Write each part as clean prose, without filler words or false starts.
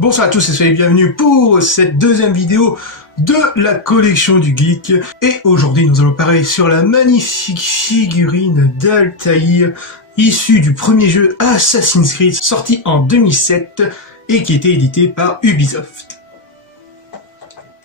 Bonsoir à tous et soyez bienvenus pour cette deuxième vidéo de la collection du geek. Et aujourd'hui nous allons parler sur la magnifique figurine d'Altaïr issue du premier jeu Assassin's Creed sorti en 2007 et qui était édité par Ubisoft.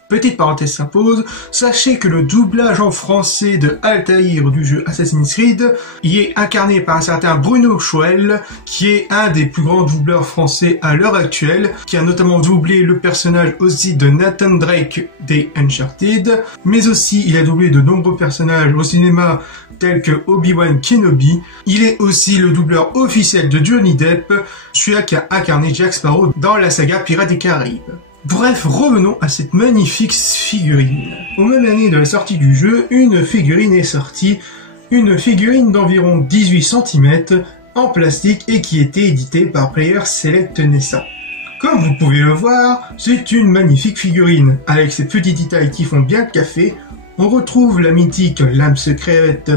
Petite parenthèse s'impose, sachez que le doublage en français de Altaïr du jeu Assassin's Creed y est incarné par un certain Bruno Choel, qui est un des plus grands doubleurs français à l'heure actuelle, qui a notamment doublé le personnage aussi de Nathan Drake des Uncharted, mais aussi il a doublé de nombreux personnages au cinéma tels que Obi-Wan Kenobi. Il est aussi le doubleur officiel de Johnny Depp, celui qui a incarné Jack Sparrow dans la saga Pirates des Caraïbes. Bref, revenons à cette magnifique figurine. Au même année de la sortie du jeu, une figurine est sortie, une figurine d'environ 18 cm en plastique et qui était éditée par Player Select Nessa. Comme vous pouvez le voir, c'est une magnifique figurine. Avec ses petits détails qui font bien le café, on retrouve la mythique lame secrète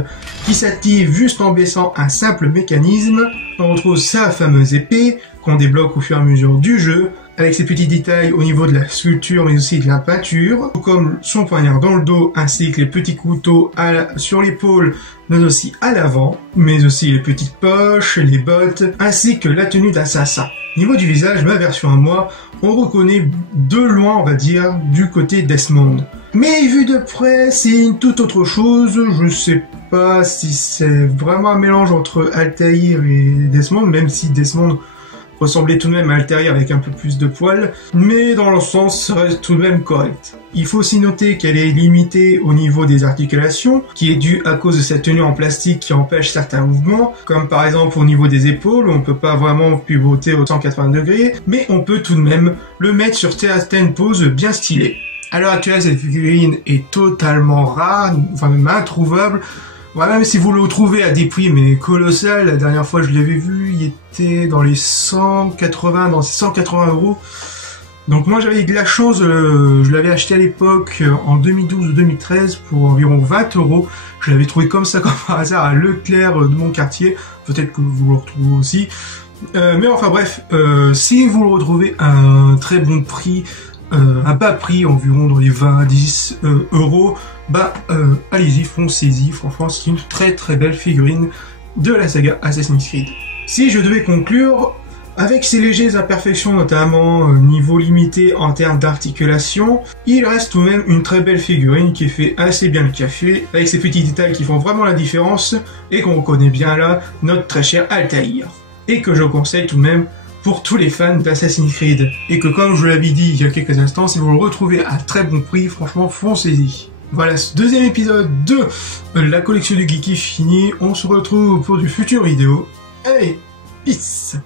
qui s'active juste en baissant un simple mécanisme. On retrouve sa fameuse épée qu'on débloque au fur et à mesure du jeu, avec ses petits détails au niveau de la sculpture mais aussi de la peinture, tout comme son poignard dans le dos ainsi que les petits couteaux sur l'épaule mais aussi à l'avant, mais aussi les petites poches, les bottes, ainsi que la tenue d'assassin. Niveau du visage, ma version à moi, on reconnaît de loin, on va dire, du côté Desmond. Mais vu de près, c'est une toute autre chose, je sais pas si c'est vraiment un mélange entre Altaïr et Desmond, même si Desmond ressemblait tout de même à Altaïr avec un peu plus de poils, mais dans le sens, ça reste tout de même correct. Il faut aussi noter qu'elle est limitée au niveau des articulations, qui est due à cause de cette tenue en plastique qui empêche certains mouvements, comme par exemple au niveau des épaules, on peut pas vraiment pivoter au 180 degrés, mais on peut tout de même le mettre sur certaines poses bien stylées. À l'heure actuelle, cette figurine est totalement rare, enfin même introuvable. Ouais, même si vous le retrouvez à des prix mais colossal, la dernière fois je l'avais vu, il était dans les 180 €. Donc moi j'avais eu de la chance, je l'avais acheté à l'époque en 2012 ou 2013 pour environ 20 €. Je l'avais trouvé comme ça, comme par hasard, à Leclerc de mon quartier. Peut-être que vous le retrouvez aussi. Mais enfin bref, si vous le retrouvez à un très bon prix, à bas prix, environ dans les 20-10 €, bah allez-y, foncez-y, franchement c'est une très belle figurine de la saga Assassin's Creed. Si je devais conclure, avec ses légères imperfections, notamment niveau limité en termes d'articulation, il reste tout de même une très belle figurine qui fait assez bien le café, avec ses petits détails qui font vraiment la différence, et qu'on reconnaît bien là, notre très cher Altaïr. Et que je conseille tout de même pour tous les fans d'Assassin's Creed. Et que comme je l'avais dit il y a quelques instants, si vous le retrouvez à très bon prix, franchement foncez-y. Voilà, ce deuxième épisode de la collection du geek est fini. On se retrouve pour du futur vidéo. Allez, peace!